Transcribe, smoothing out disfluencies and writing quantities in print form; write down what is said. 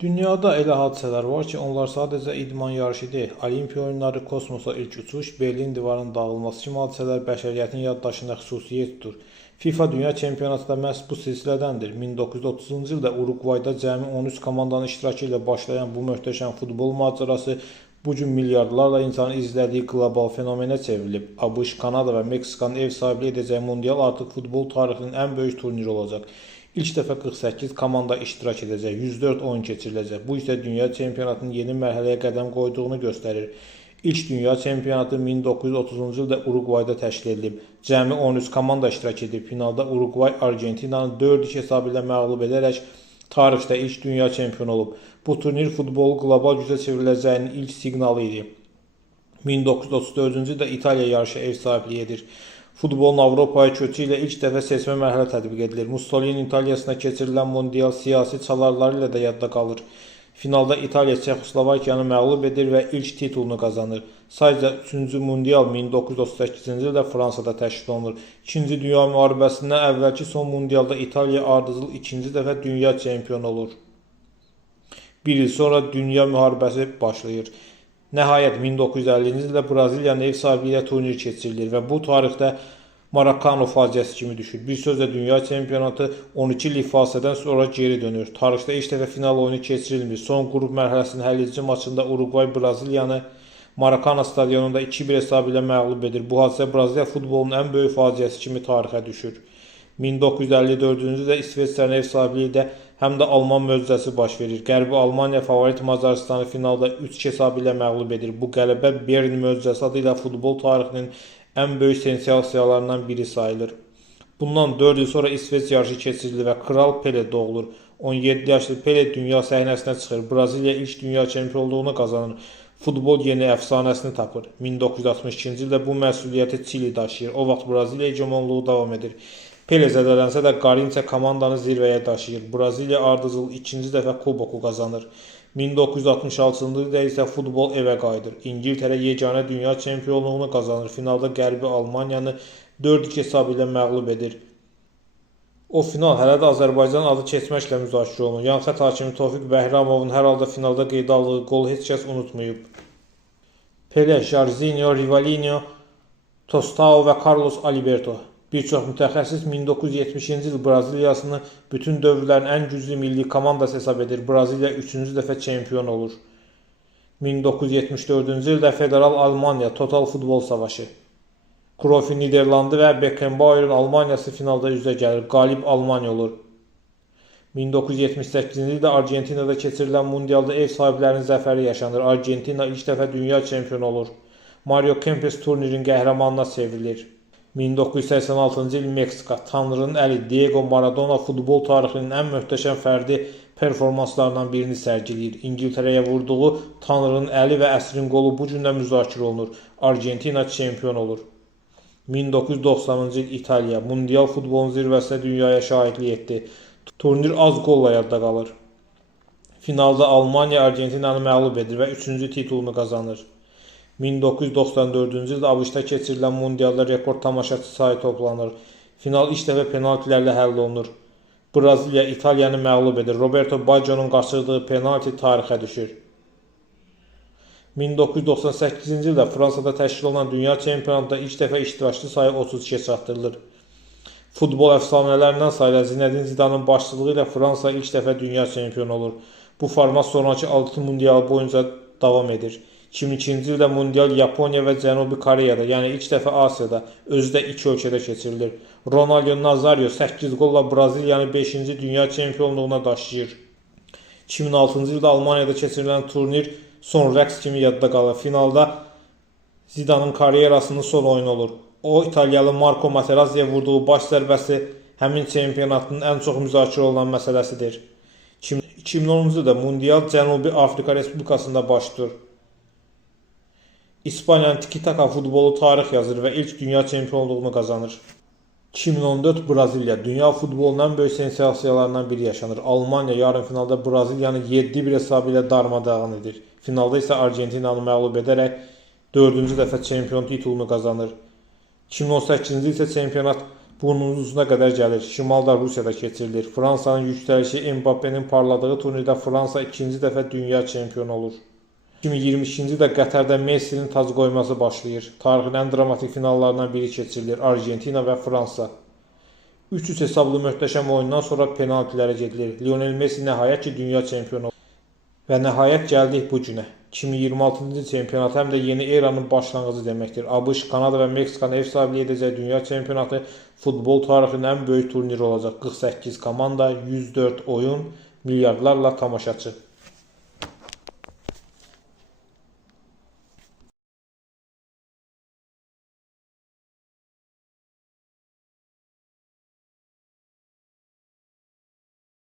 Dünyada elə hadisələr var ki, onlar sadəcə idman yarışı deyil, Olimpiya oyunları, kosmosa ilk uçuş, Berlin divarının dağılması kimi hadisələr bəşəriyyətin yaddaşında xüsusi yer tutur. FIFA Dünya Çempionatı da məhz bu silsilədəndir. 1930-cu ildə Uruqvayda cəmi 13 komandanın iştirakı ilə başlayan bu möhtəşəm futbol macərası bu gün milyardlarla insanın izlədiyi qlobal fenomenə çevrilib. ABŞ, Kanada və Meksikanın ev sahibliyi edəcəyi mundial artıq futbol tarixinin ən böyük turniri olacaq. İlk dəfə 48 komanda iştirak edəcək, 104 oyun keçiriləcək. Bu isə dünya çempionatının yeni mərhələyə qədəm qoyduğunu göstərir. İlk dünya çempionatı 1930-cu ildə Uruqvayda təşkil edilib. Cəmi 13 komanda iştirak edib. Finalda Uruqvay Argentinanı 4-2 hesabı ilə məğlub edərək tarixdə ilk dünya çempionu olub. Bu turnir futbolu qlobal gücə çevriləcəyinin ilk siqnalı idi. 1934-cü ildə İtaliya yarışı ev sahibliyi edir. Futbolun Avropaya köçü ilə ilk dəfə seçmə mərhələ tətbiq edilir. Mussolini İtaliyasına keçirilən mundial siyasi çalarları ilə də yadda qalır. Finalda İtaliya Çexoslovakiyanı məğlub edir və ilk titulunu qazanır. Sadəcə 3-cü mundial 1938-ci ildə Fransada təşkil olunur. 2-ci Dünya müharibəsindən əvvəlki son mundialda İtaliya ardıcıl ikinci dəfə dünya çempionu olur. Bir il sonra dünya müharibəsi başlayır. Nəhayət 1950-ci ildə Braziliyanın ev sahibliyi ilə turnir keçirilir və bu tarixdə Maracana faciəsi kimi düşür. Bir sözlə dünya çempionatı 12 illik fasilədən sonra geri dönür. Tarixdə ilk dəfə final oyunu keçirilmir. Son qrup mərhələsinin həlledici maçında Uruqvay Braziliyanı Maracana stadionunda 2-1 hesabı ilə məğlub edir. Bu hadisə Braziliya futbolunun ən böyük faciəsi kimi tarixə düşür. 1954-cü ildə İsveçrənin ev sahibliyi də həm də Alman möcüzəsi baş verir. Qərbi Almaniya favorit Macaristanı finalda 3-2 hesabı ilə məğlub edir. Bu qələbə Bern möcüzəsi adı ilə futbol tarixinin ən böyük sensasiyalarından biri sayılır. Bundan 4 il sonra İsveç yarışı keçirilir və Kral Pele doğulur. 17 yaşlı Pele dünya səhnəsinə çıxır. Braziliya ilk dünya çempionluğunu qazanır. Futbol yeni əfsanəsini tapır. 1962-ci ildə bu məsuliyyəti Çili daşıyır. O vaxt Braziliya hegemonluğu davam edir. Pele zədələnsə də Garinça komandanı zirvəyə daşıyır. Braziliya ardıcıl ikinci dəfə kuboku qazanır. 1966-cı ildə isə futbol evə qayıdır. İngiltərə yeganə dünya çempionluğunu qazanır. Finalda Qərbi Almaniyanı 4-2 hesabı ilə məğlub edir. O final hələ də Azərbaycan adı keçməklə müzakirə olunur. Yanxət hakimi Tofiq Bəhramovun hər halda finalda qeydə aldığı qolu heç kəs unutmayıb. Pele, Jairzinho, Rivalinho, Tostao və Carlos Alberto. Bir çox mütəxəssis 1970-ci il Braziliyasını bütün dövrlərin ən güclü milli komandası hesab edir. Braziliya 3-cü dəfə çempion olur. 1974-cü ildə Federal Almaniya Total futbol savaşı. Cruyff'in Niderlandı və Beckenbauer'in Almaniyası finalda üzə gəlir. Qalib Almaniya olur. 1978-ci ildə Argentinada keçirilən mundialda ev sahiblərinin zəfəri yaşanır. Argentina ilk dəfə dünya çempionu olur. Mario Kempes turnirin qəhrəmanına çevrilir. 1986-cı il Meksika, Tanrının əli Diego Maradona futbol tarixinin ən möhtəşəm fərdi performanslarından birini sərgiləyir. İngiltərəyə vurduğu Tanrının əli və əsrin qolu bu gündə müzakirə olunur. Argentina çempion olur. 1990-cı il İtaliya, mundial futbolun zirvəsinə dünyaya şahidlik etdi. Turnir az qolla yadda qalır. Finalda Almaniya Argentinanı məğlub edir və 3-cü titulunu qazanır. 1994-cü ildə ABŞ-da keçirilən mundialda rekord tamaşaçı sayı toplanır. Final ilk dəfə penaltilərlə həll olunur. Braziliya İtaliyanı məğlub edir. Roberto Baggio'nun qaçırdığı penalti tarixə düşür. 1998-ci ildə Fransada təşkil olunan dünya çempionatında ilk dəfə iştirakçı sayı 32-yə çatdırılır. Futbol əfsanələrindən sayılan Zinedine Zidane'ın başçılığı ilə Fransa ilk dəfə dünya çempionu olur. Bu format sonraki 6 mundial boyunca davam edir. 2002-ci ildə mundial Yaponiya və Cənubi Koreyada, yəni ilk dəfə Asiyada, özü də 2 ölkədə keçirilir. Ronaldo Nazario 8 qolla Braziliyanı 5-ci dünya çempionluğuna daşıyır. 2006-cı ildə Almaniyada keçirilən turnir son rəqs kimi yadda qalır. Finalda Zidane'ın karyerasının son oyunu olur. O, İtalyalı Marco Materazzi'yə vurduğu baş zərbəsi həmin çempionatın ən çox müzakirə olunan məsələsidir. 2010-cu ildə mundial Cənubi Afrika Respublikasında baş tutur. İspaniyanın tiki-taka futbolu tarix yazır və ilk dünya çempionluğunu qazanır. 2014 Braziliya dünya futbolunun ən böyük sensasiyalarından biri yaşanır. Almaniya yarım finalda Braziliyanı 7-1 hesabı ilə darmadağın edir. Finalda isə Argentinanı məğlub edərək 4-cü dəfə çempion titulunu qazanır. 2018-ci il isə çempionat burnunuzuna qədər gəlir. Şimalda Rusiyada keçirilir. Fransanın yüksəlişi Mbappe'nin parladığı turnirdə Fransa ikinci dəfə dünya çempionu olur. 2022-ci ildə Qətərdə Messi'nin tac qoyması başlayır. Tarixin ən dramatik finallarından biri keçirilir. Argentina və Fransa. 3-3 hesablı möhtəşəm oyundan sonra penaltilərə gedilir. Lionel Messi nəhayət ki dünya çempionu olur. Və nəhayət gəldik bu günə. 2026-cı çempionat həm də yeni eranın başlanğıcı deməkdir. ABŞ, Kanada və Meksikanı ev sahibliyi edəcək dünya çempionatı futbol tarixinin ən böyük turniri olacaq. 48 komanda, 104 oyun, milyardlarla tamaşaçı.